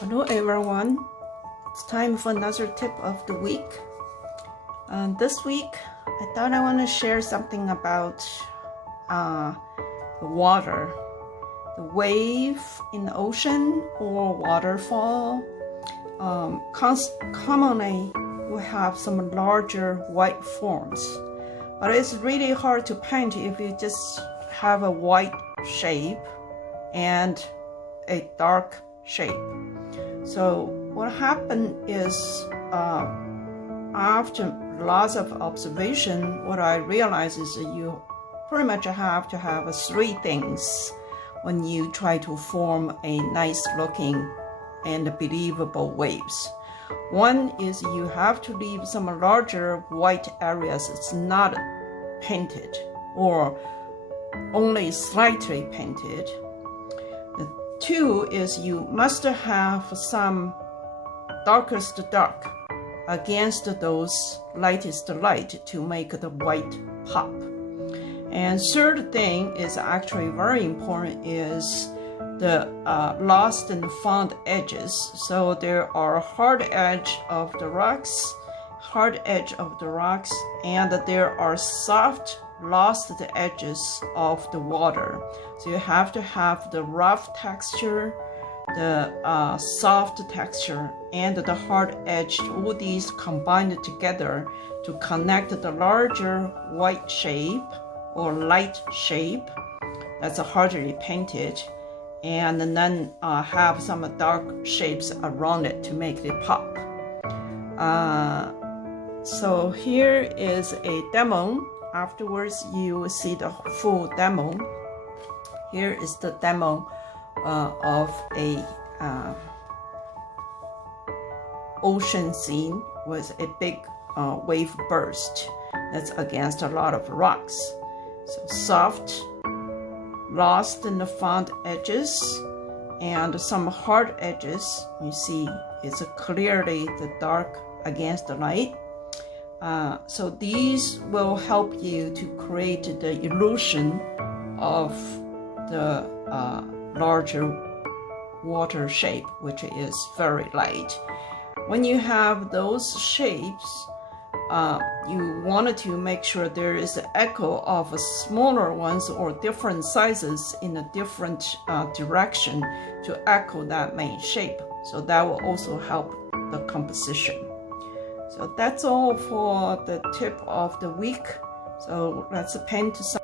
Hello everyone, it's time for another tip of the week. This week I thought I want to share something about the water, the wave in the ocean or waterfall. Commonly we have some larger white forms, but it's really hard to paint if you just have a white shape and a dark shape. So what happened is after lots of observation, what I realized is that you pretty much have to have three things when you try to form a nice looking and believable waves. One is you have to leave some larger white areas that's not painted or only slightly painted. Two is you must have some darkest dark against those lightest light to make the white pop. And third thing is actually very important is the lost and found edges. So there are hard edge of the rocks, and there are soft lost the edges of the water. So you have to have the rough texture, the soft texture, and the hard edge, all these combined together to connect the larger white shape or light shape that's hardly painted, and then have some dark shapes around it to make it pop. So here is a demo. Afterwards, you will see the full demo. Here is the demo of a ocean scene with a big wave burst that's against a lot of rocks. So soft, lost and found edges, and some hard edges. You see it's clearly the dark against the light. So these will help you to create the illusion of the larger water shape, which is very light. When you have those shapes, you wanted to make sure there is an echo of smaller ones or different sizes in a different direction to echo that main shape. So that will also help the composition. So that's all for the tip of the week. So let's paint some.